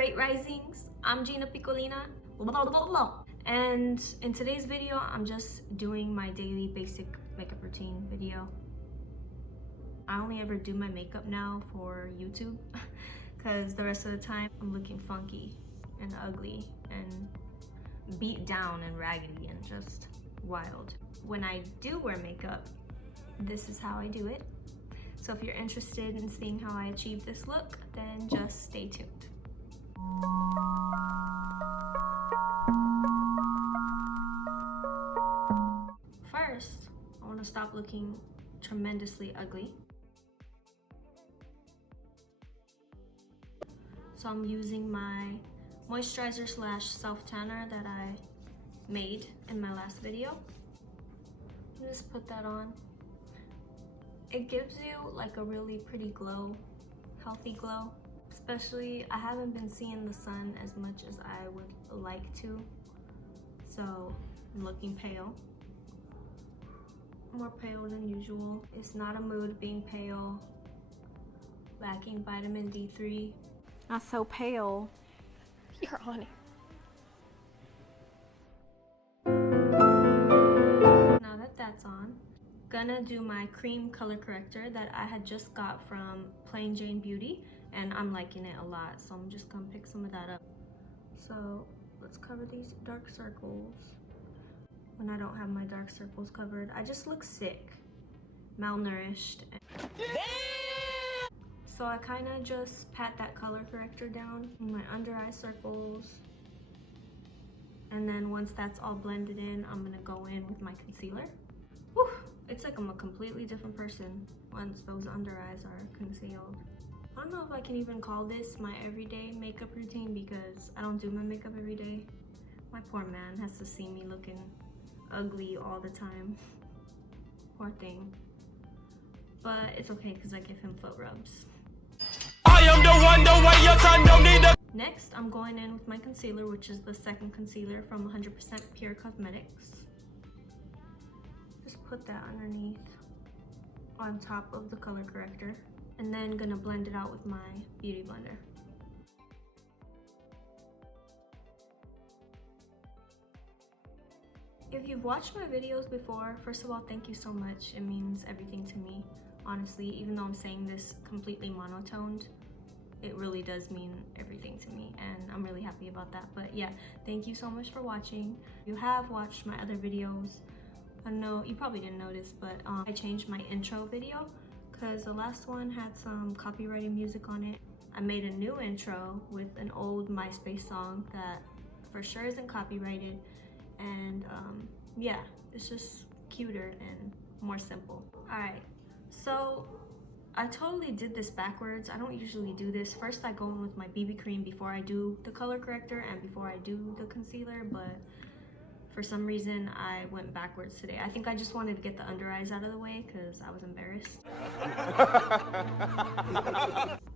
Great Risings. I'm Gina Piccolina. And in today's video, I'm just doing my daily basic makeup routine video. I only ever do my makeup now for YouTube because the rest of the time I'm looking funky and ugly and beat down and raggedy and just wild. When I do wear makeup, this is how I do it. So if you're interested in seeing how I achieve this look, then just stay tuned. First, I want to stop looking tremendously ugly. So I'm using my moisturizer slash self tanner that I made in my last video. Just put that on. It gives you like a really pretty glow, healthy glow. Especially, I haven't been seeing the sun as much as I would like to. So I'm looking pale. More pale than usual. It's not a mood being pale. Lacking vitamin D3. Not so pale. You're on it. Now that that's on, gonna do my cream color corrector that I had just got from Plain Jane Beauty, and I'm liking it a lot, so I'm just gonna pick some of that up. So let's cover these dark circles. When I don't have my dark circles covered, I just look sick, malnourished. So I kind of just pat that color corrector down in my under eye circles. And then once that's all blended in, I'm gonna go in with my concealer. Whew, it's like I'm a completely different person once those under eyes are concealed. I don't know if I can even call this my everyday makeup routine because I don't do my makeup every day. My poor man has to see me looking ugly all the time. Poor thing. But it's okay because I give him foot rubs. I am the one your son don't need a... Next, I'm going in with my concealer, which is the second concealer from 100% Pure Cosmetics. Just put that underneath, on top of the color corrector, and then gonna blend it out with my beauty blender. If you've watched my videos before, first of all, thank you so much. It means everything to me. Honestly, even though I'm saying this completely monotoned, it really does mean everything to me, and I'm really happy about that. But yeah, thank you so much for watching. If you have watched my other videos, I know you probably didn't notice, but I changed my intro video because the last one had some copyrighted music on it. I made a new intro with an old MySpace song that for sure isn't copyrighted, and yeah, it's just cuter and more simple. All right, so I totally did this backwards. I don't usually do this. First I go in with my BB cream before I do the color corrector and before I do the concealer, but for some reason I went backwards today. I think I just wanted to get the under eyes out of the way because I was embarrassed.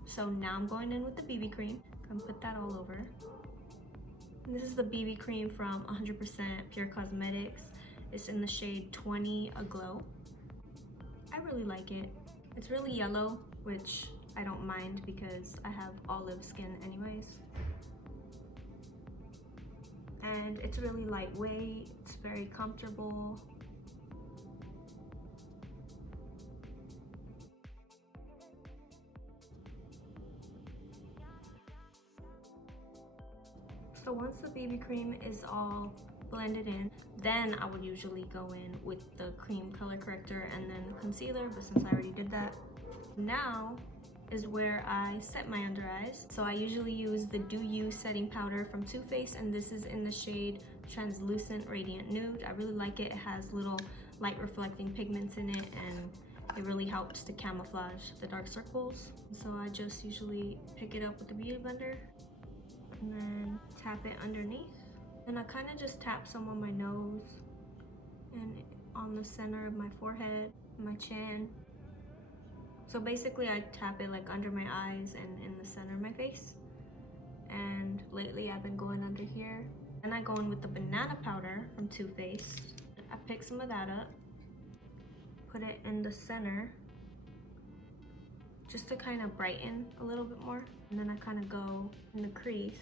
So now I'm going in with the BB cream. I'm gonna put that all over. And this is the BB cream from 100% Pure Cosmetics. It's in the shade 20 Aglow. I really like it. It's really yellow, which I don't mind because I have olive skin anyways. And it's really lightweight, it's very comfortable. So once the BB cream is all blended in, then I would usually go in with the cream color corrector and then the concealer, but since I already did that, now is where I set my under eyes. So I usually use the Do You setting powder from Too Faced, and this is in the shade Translucent Radiant Nude. I really like it. It has little light reflecting pigments in it, and it really helps to camouflage the dark circles. So I just usually pick it up with the beauty blender and then tap it underneath. And I kind of just tap some on my nose and on the center of my forehead, my chin. So basically I tap it like under my eyes and in the center of my face. And lately I've been going under here. And I go in with the banana powder from Too Faced. I pick some of that up, put it in the center just to kind of brighten a little bit more. And then I kind of go in the crease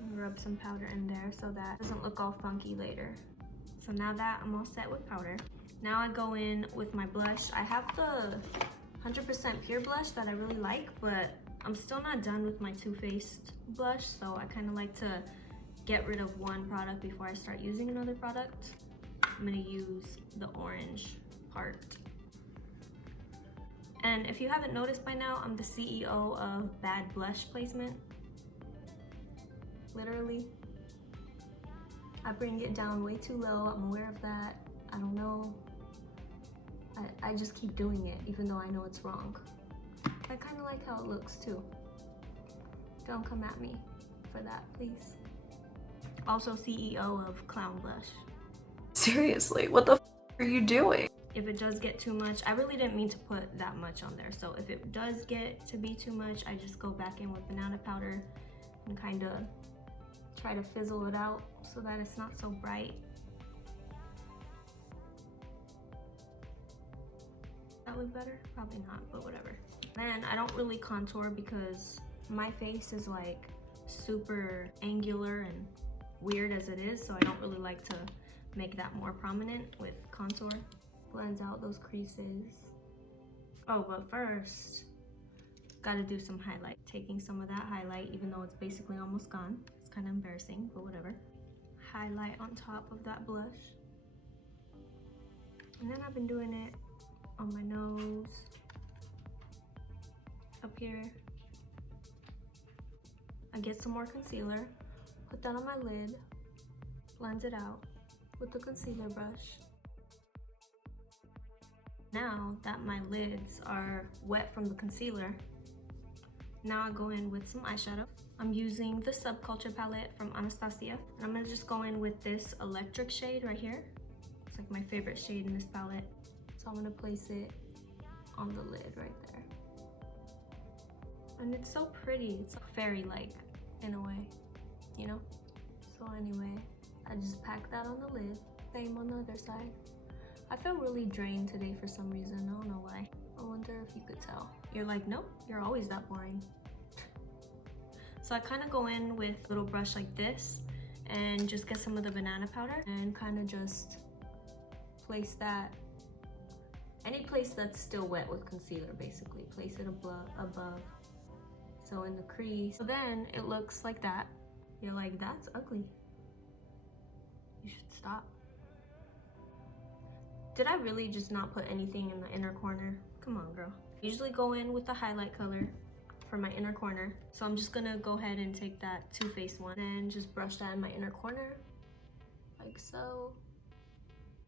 and rub some powder in there so that it doesn't look all funky later. So now that I'm all set with powder, now I go in with my blush. I have the 100% pure blush that I really like, but I'm still not done with my Too Faced blush, so I kind of like to get rid of one product before I start using another product. I'm gonna use the orange part. And if you haven't noticed by now, I'm the CEO of bad blush placement. Literally. I bring it down way too low. I'm aware of that. I don't know. I just keep doing it even though I know it's wrong. I kind of like how it looks too. Don't come at me for that, please. Also CEO of Clown Blush. Seriously, what the f are you doing? If it does get too much, I really didn't mean to put that much on there. So if it does get to be too much, I just go back in with banana powder and kind of try to fizzle it out so that it's not so bright. That look better? Probably not, but whatever. Then I don't really contour because my face is like super angular and weird as it is, so I don't really like to make that more prominent with contour. Blends out those creases. Oh, but first, gotta do some highlight. Taking some of that highlight, even though it's basically almost gone. It's kind of embarrassing, but whatever. Highlight on top of that blush. And then I've been doing it on my nose, up here. I get some more concealer, put that on my lid, blend it out with the concealer brush. Now that my lids are wet from the concealer, now I go in with some eyeshadow. I'm using the Subculture palette from Anastasia. And I'm gonna just go in with this electric shade right here. It's like my favorite shade in this palette. So I'm gonna place it on the lid right there. And it's so pretty, it's fairy-like in a way, you know? So anyway, I just pack that on the lid. Same on the other side. I feel really drained today for some reason, I don't know why. I wonder if you could tell. You're like, nope, you're always that boring. So I kind of go in with a little brush like this and just get some of the banana powder and kind of just place that any place that's still wet with concealer, basically. Place it above. So in the crease. So then it looks like that. You're like, that's ugly. You should stop. Did I really just not put anything in the inner corner? Come on, girl. I usually go in with the highlight color for my inner corner. So I'm just gonna go ahead and take that Too Faced one and just brush that in my inner corner, like so.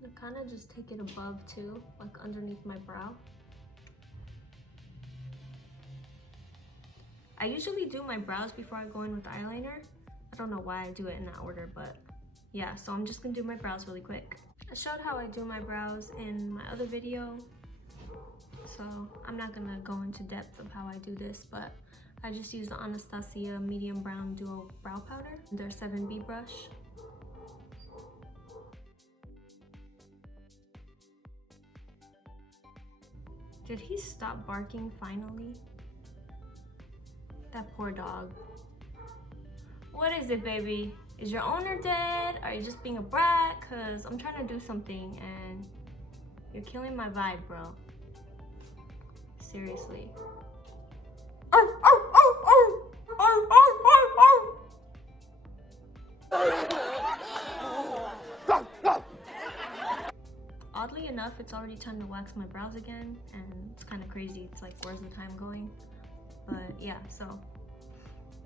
And kind of just take it above too, like underneath my brow. I usually do my brows before I go in with eyeliner. I don't know why I do it in that order, but yeah, so I'm just gonna do my brows really quick. I showed how I do my brows in my other video, so I'm not gonna go into depth of how I do this, but I just use the Anastasia medium brown duo brow powder, their 7B brush. Did he stop barking finally? That poor dog. What is it, baby? Is your owner dead? Are you just being a brat? Cause I'm trying to do something and you're killing my vibe, bro. Seriously. Oddly enough, it's already time to wax my brows again, and it's kind of crazy. It's like, where's the time going? But yeah, so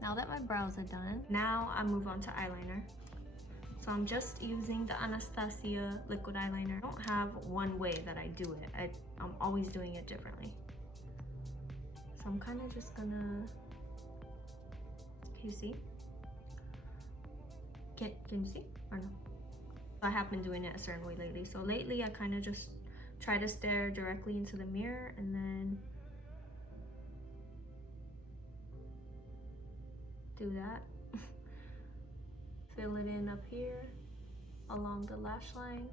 now that my brows are done, now I move on to eyeliner. So I'm just using the Anastasia liquid eyeliner. I don't have one way that I do it. I'm always doing it differently. So I'm kind of just gonna, can you see? Can you see or no? I have been doing it a certain way lately. So lately I kind of just try to stare directly into the mirror and then do that. Fill it in up here along the lash line.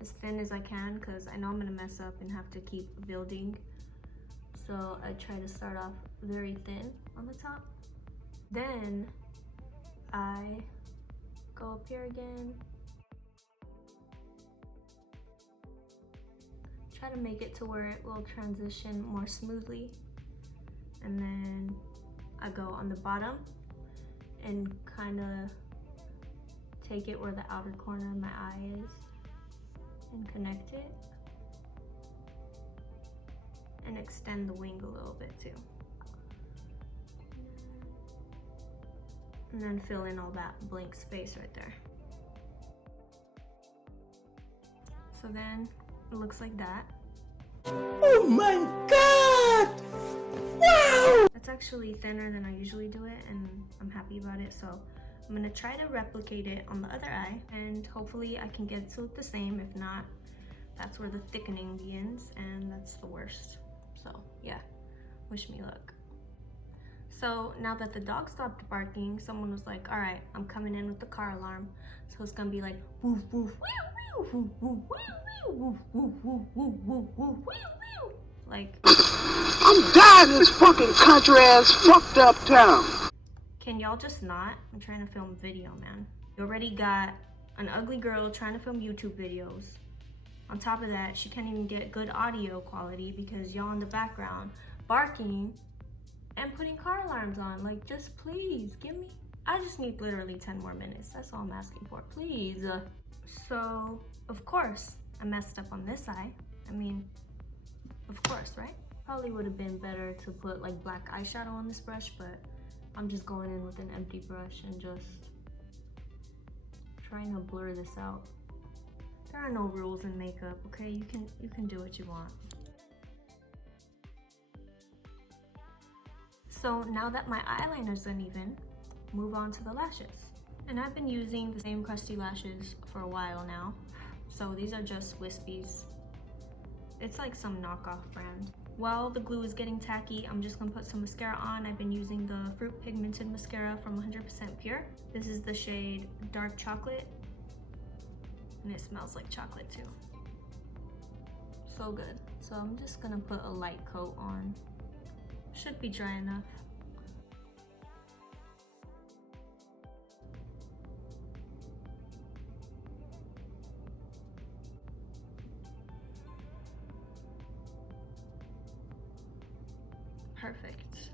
as thin as I can because I know I'm gonna mess up and have to keep building. So I try to start off very thin on the top. Then I go up here again. Try to make it to where it will transition more smoothly. And then I go on the bottom and kind of take it where the outer corner of my eye is and connect it. And extend the wing a little bit too. And then fill in all that blank space right there. So then it looks like that. Oh my god! Wow! It's actually thinner than I usually do it, and I'm happy about it. So I'm gonna try to replicate it on the other eye, and hopefully I can get it to look the same. If not, that's where the thickening begins, and that's the worst. So yeah, wish me luck. So now that the dog stopped barking, someone was like, all right, I'm coming in with the car alarm. So it's gonna be like, woof, woof, woo, woo, woo, woo, woo, woo, woo, woo, woo, woo, woo. Like, I'm dying in this fucking country ass fucked up town. Can y'all just not? I'm trying to film video, man. You already got an ugly girl trying to film YouTube videos. On top of that, she can't even get good audio quality because y'all in the background barking and putting car alarms on. Like, just please give me, I just need literally 10 more minutes. That's all I'm asking for, please. So, of course, I messed up on this eye. I mean, of course, right? Probably would have been better to put like black eyeshadow on this brush, but I'm just going in with an empty brush and just trying to blur this out. There are no rules in makeup, okay? You can do what you want. So now that my eyeliner's uneven, move on to the lashes. And I've been using the same crusty lashes for a while now. So these are just Wispies. It's like some knockoff brand. While the glue is getting tacky, I'm just gonna put some mascara on. I've been using the Fruit Pigmented Mascara from 100% Pure. This is the shade Dark Chocolate. And it smells like chocolate too. So good. So I'm just gonna put a light coat on. Should be dry enough. Perfect.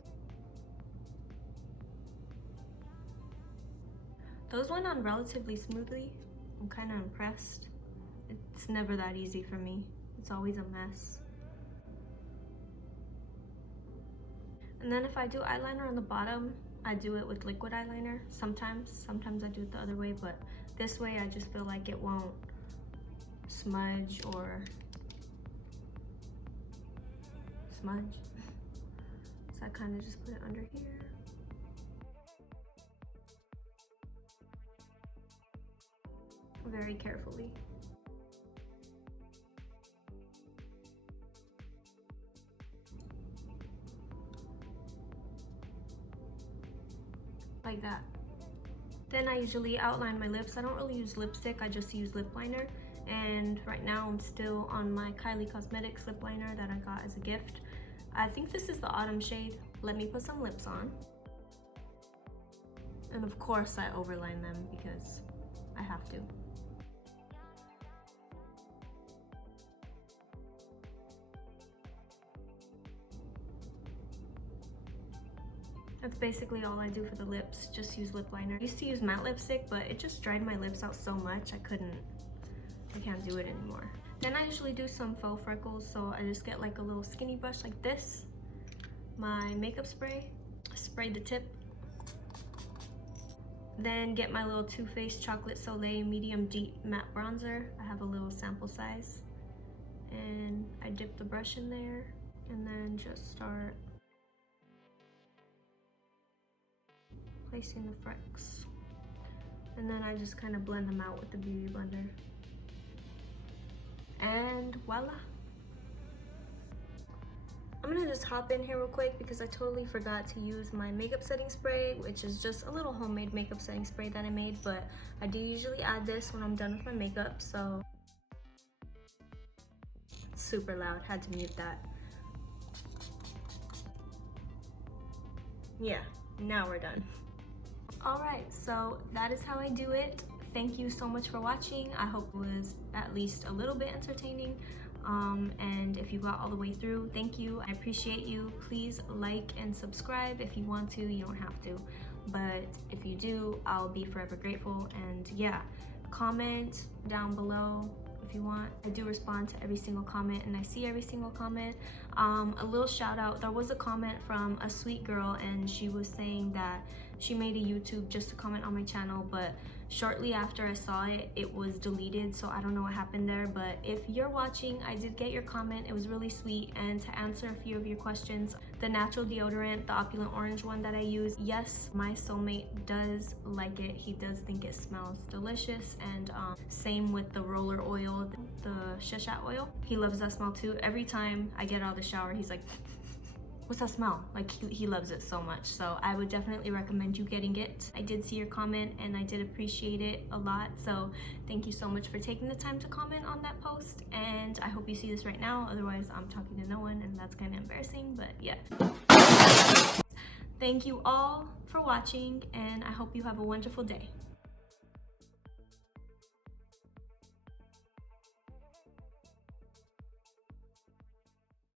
Those went on relatively smoothly. I'm kind of impressed. It's never that easy for me. It's always a mess. And then if I do eyeliner on the bottom, I do it with liquid eyeliner. Sometimes I do it the other way, but this way I just feel like it won't smudge or smudge. So I kind of just put it under here. Very carefully. Like that. Then I usually outline my lips. I don't really use lipstick, I just use lip liner. And right now I'm still on my Kylie Cosmetics lip liner that I got as a gift. I think this is the autumn shade. Let me put some lips on. And of course I overline them because I have to. That's basically all I do for the lips, just use lip liner. I used to use matte lipstick, but it just dried my lips out so much I can't do it anymore. Then I usually do some faux freckles, so I just get like a little skinny brush like this, my makeup spray, spray the tip, then get my little Too Faced Chocolate Soleil Medium Deep Matte Bronzer. I have a little sample size, and I dip the brush in there, and then just start placing the freckles. And then I just kind of blend them out with the beauty blender. And voila. I'm gonna just hop in here real quick because I totally forgot to use my makeup setting spray, which is just a little homemade makeup setting spray that I made, but I do usually add this when I'm done with my makeup. So super loud, had to mute that. Yeah, now we're done. Alright, so that is how I do it. Thank you so much for watching. I hope it was at least a little bit entertaining. And if you got all the way through, thank you. I appreciate you. Please like and subscribe if you want to. You don't have to, but if you do, I'll be forever grateful. And yeah, comment down below if you want. I do respond to every single comment and I see every single comment. A little shout out, there was a comment from a sweet girl and she was saying that she made a YouTube just to comment on my channel, but shortly after I saw it, it was deleted, so I don't know what happened there. But if you're watching, I did get your comment. It was really sweet. And to answer a few of your questions, the natural deodorant, the opulent orange one that I use, yes, my soulmate does like it. He does think it smells delicious. And same with the roller oil, the shashat oil. He loves that smell too. Every time I get out of the shower, he's like, what's that smell? Like he loves it so much. So I would definitely recommend you getting it. I did see your comment and I did appreciate it a lot. So thank you so much for taking the time to comment on that post. And I hope you see this right now. Otherwise I'm talking to no one and that's kind of embarrassing, but yeah. Thank you all for watching and I hope you have a wonderful day.